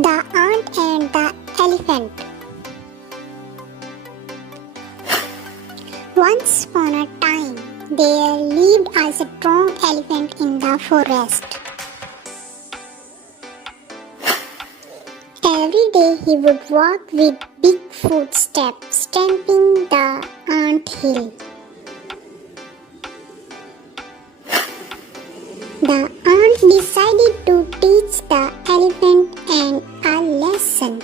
The Ant and the Elephant. Once upon a time, there lived a strong elephant in the forest. Every day he would walk with big footsteps, stamping the ant hill. The ant decided to teach the elephant a lesson.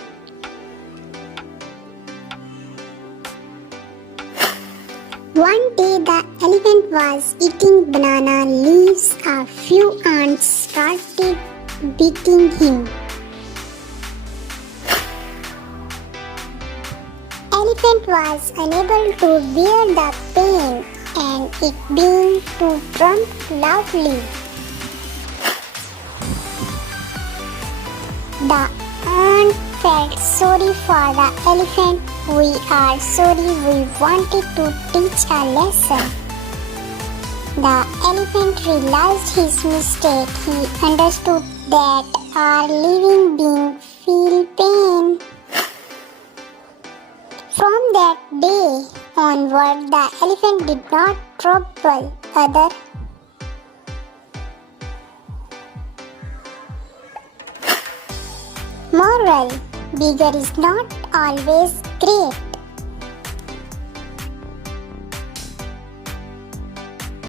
One day the elephant was eating banana leaves. A few ants started beating him. Elephant was unable to bear the pain and it began to trump loudly. The ant felt sorry for the elephant. We are sorry, we wanted to teach a lesson. The elephant realized his mistake. He understood that our living beings feel pain. From that day onward, the elephant did not trouble others. Moral: bigger is not always great.